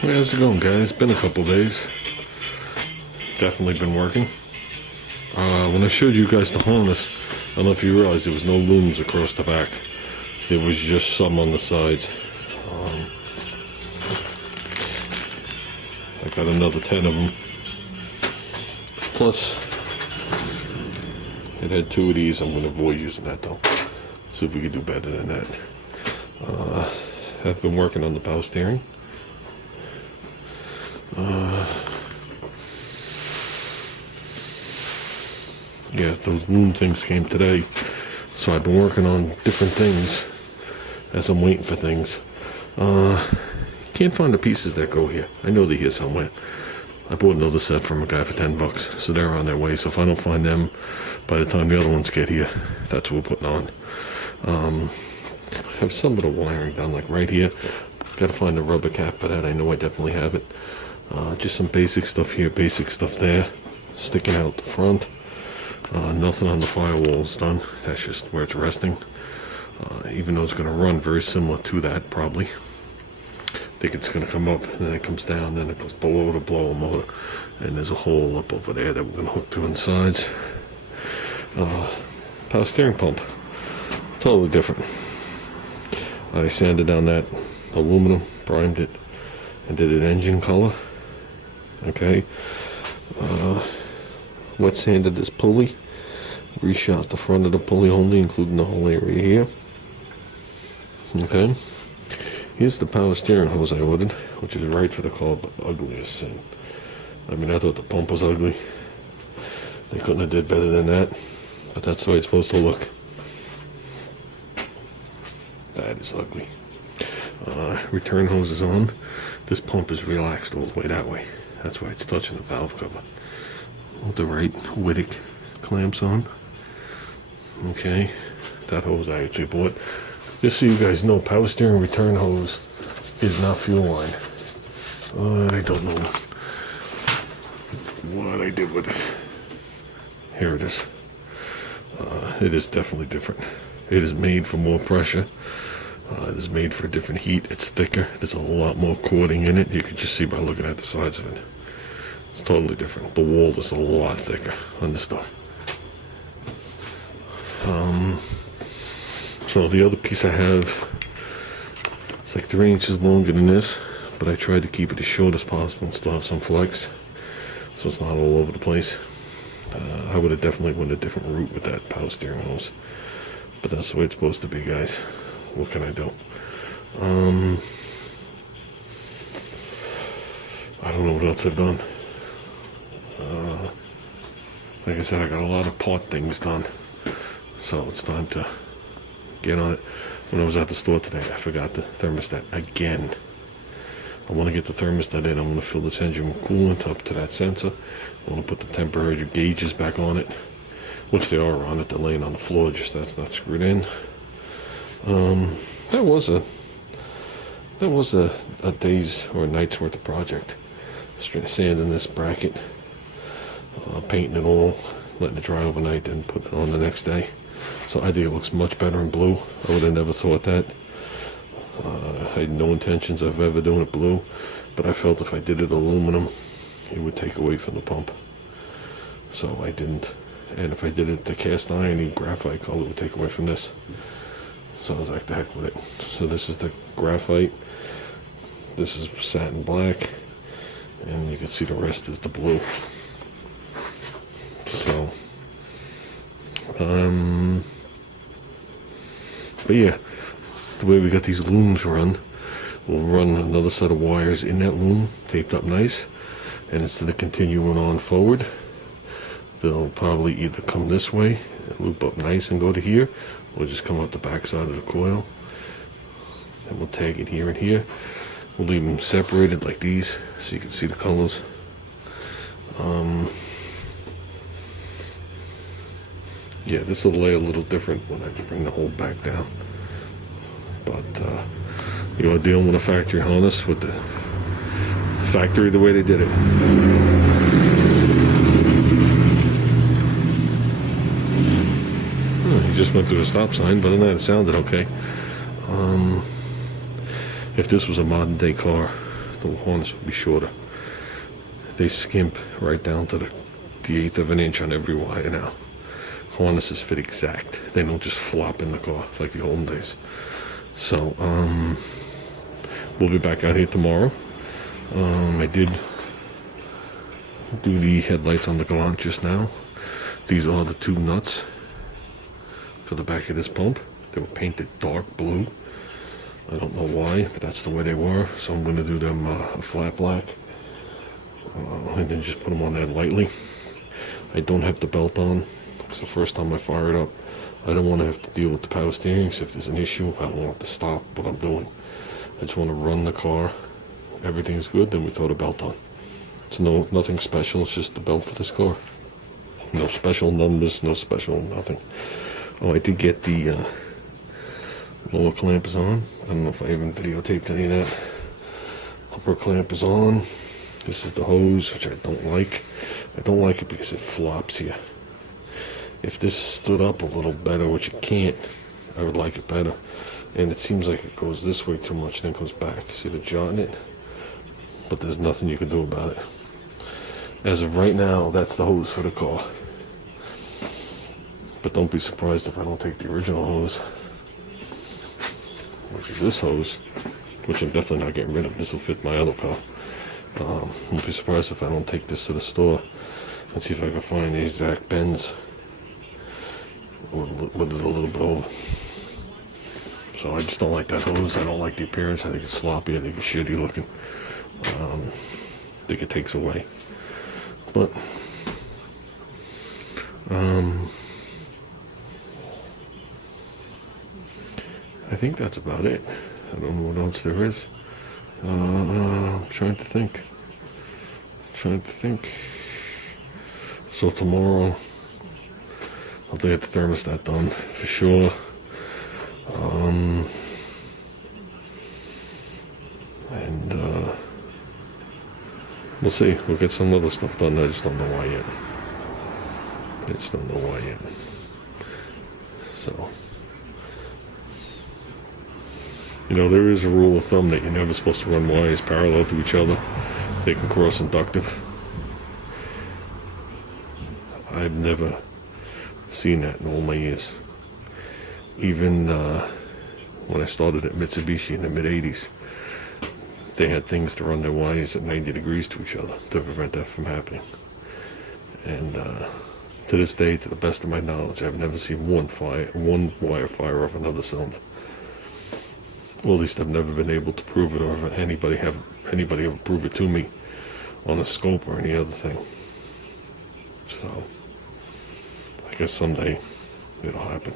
Hey, how's it going, guys? Been a couple days. Definitely been working. When I showed you guys the harness, I don't know if you realized there was no looms across the back. There was just some on the sides. I got another 10 of them. Plus, it had 2 of these. I'm going to avoid using that though. See if we can do better than that. I've been working on the power steering. Yeah, those loom things came today, so I've been working on different things as I'm waiting for things. Can't find the pieces that go here. I know they're here somewhere. I bought another set from a guy for $10, so they're on their way. So if I don't find them by the time the other ones get here, that's what we're putting on. Have some of the wiring done, like right here. Got to find the rubber cap for that. I know I definitely have it. Just some basic stuff here, basic stuff there, sticking out the front. Nothing on the firewall's done. That's just where it's resting. Even though it's going to run very similar to that, probably. I think it's going to come up, and then it comes down, then it goes below the blower motor. And there's a hole up over there that we're going to hook to on the sides. Power steering pump. Totally different. I sanded down that aluminum, primed it, and did an engine color. Okay. Wet sanded this pulley. Reshot the front of the pulley only, including the whole area here. Okay. Here's the power steering hose I ordered, which is right for the car, but ugly as sin. I mean, I thought the pump was ugly. They couldn't have did better than that, but that's the way it's supposed to look. That is ugly. Return hose is on. This pump is relaxed all the way that way. That's why it's touching the valve cover. With the right Wittig clamps on. Okay, that hose I actually bought. Just so you guys know, power steering return hose is not fuel line. I don't know what I did with it. Here it is. It is definitely different. It is made for more pressure. It is made for a different heat. It's thicker. There's a lot more cording in it. You can just see by looking at the sides of it. It's totally different. The wall is a lot thicker on this stuff. So the other piece I have, it's like 3 inches longer than this, but I tried to keep it as short as possible and still have some flex, so it's not all over the place. I would have definitely went a different route with that power steering hose, but that's the way it's supposed to be, guys. What can I do? I don't know what else I've done. Like I said, I got a lot of part things done, so it's time to get on it. When I was at the store today, I forgot the thermostat again. I want to get the thermostat in. I'm going to fill this engine with coolant up to that sensor. I want to put the temperature gauges back on it, which they are on it. They're laying on the floor, just that's not screwed in. That was a day's or a night's worth of project. Sanding this bracket, painting it all, letting it dry overnight, then putting it on the next day. So I think it looks much better in blue. I would have never thought that. I had no intentions of ever doing it blue, but I felt if I did it aluminum, it would take away from the pump. So I didn't. And if I did it the cast iron graphite color, it would take away from this. So I was like, the heck with it. So this is the graphite. This is satin black. And you can see the rest is the blue. So, but yeah, the way we got these looms run, we'll run another set of wires in that loom, taped up nice, and instead of continuing on forward, they'll probably either come this way, loop up nice and go to here, or just come out the back side of the coil, and we'll tag it here and here. We'll leave them separated like these, so you can see the colors. Yeah, this will lay a little different when I bring the whole back down. But you are dealing with a factory harness with the factory the way they did it. He just went through a stop sign, but other than that, it sounded okay. If this was a modern day car, the harness would be shorter. They skimp right down to the eighth of an inch on every wire now. Harnesses fit exact. They don't just flop in the car like the olden days. So, we'll be back out here tomorrow. I did do the headlights on the Galant just now. These are the two nuts for the back of this pump. They were painted dark blue. I don't know why, but that's the way they were. So I'm going to do them a flat black. And then just put them on there lightly. I don't have the belt on. It's the first time I fire it up. I don't want to have to deal with the power steering. So if there's an issue, I don't want to stop what I'm doing. I just want to run the car. Everything's good, then we throw the belt on. It's nothing special. It's just the belt for this car. No special numbers, no special nothing. Oh, I did get the lower clamp is on. I don't know if I even videotaped any of that. Upper clamp is on. This is the hose, which I don't like. I don't like it because it flops here. If this stood up a little better, which it can't, I would like it better. And it seems like it goes this way too much, then goes back. See the jot in it? But there's nothing you can do about it. As of right now, that's the hose for the car. But don't be surprised if I don't take the original hose, which is this hose, which I'm definitely not getting rid of. This will fit my other car. Won't be surprised if I don't take this to the store and see if I can find the exact bends with it a little bit over. So I just don't like that hose. I don't like the appearance. I think it's sloppy. I think it's shitty looking. I think it takes away. But I think that's about it. I don't know what else there is. I'm trying to think. So tomorrow, I'll get the thermostat done for sure. And we'll see. We'll get some other stuff done. I just don't know why yet. So, there is a rule of thumb that you're never supposed to run wires parallel to each other. They can cross inductive. I've never seen that in all my years. Even when I started at Mitsubishi in the mid-'80s, they had things to run their wires at 90 degrees to each other to prevent that from happening. And to this day, to the best of my knowledge, I've never seen one wire fire off another cylinder. Well, at least I've never been able to prove it, or have anybody ever prove it to me on a scope or any other thing. So I guess someday it'll happen.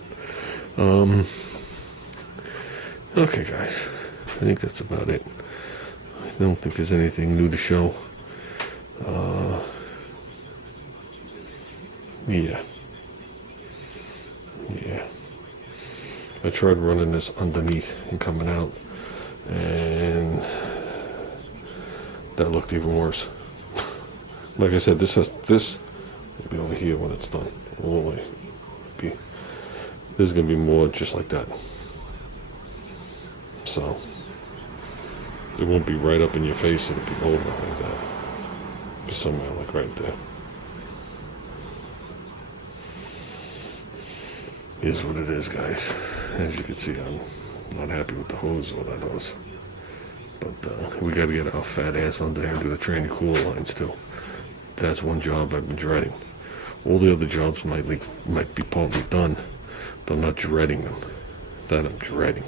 Okay, guys, I think that's about it. I don't think there's anything new to show. Yeah. I tried running this underneath and coming out, and that looked even worse. Like I said, this will be over here when it's done. There's gonna be more just like that. So it won't be right up in your face. It'll be over like that. Be somewhere like right there. Is what it is, guys. As you can see, I'm not happy with the hose or that hose. But we got to get our fat ass under there and do the training cooler lines too. That's one job I've been dreading. All the other jobs might be partly done, but I'm not dreading them. That I'm dreading.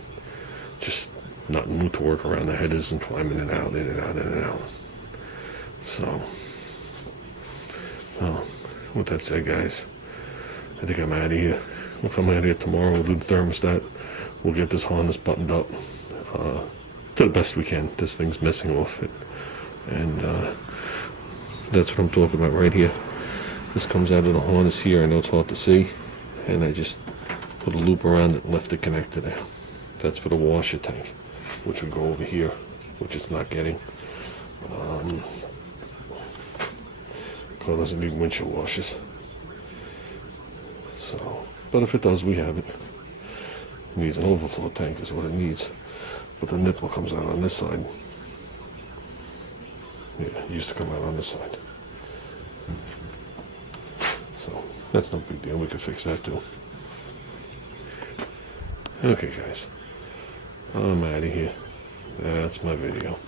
Just not new to work around the headers and climbing in and out, in and out, in and out. So, with that said, guys, I think I'm out of here. We'll come out here tomorrow. We'll do the thermostat. We'll get this harness buttoned up to the best we can. This thing's messing off it, and that's what I'm talking about right here. This comes out of the harness here. I know it's hard to see, and I just put a loop around it and left the connector there. That's for the washer tank, which will go over here, which it's not getting. Car doesn't need windshield washers. So, but if it does, we have it. It needs an overflow tank is what it needs. But the nipple comes out on this side. Yeah, it used to come out on this side. So that's no big deal. We could fix that too. Okay, guys. I'm out of here. That's my video.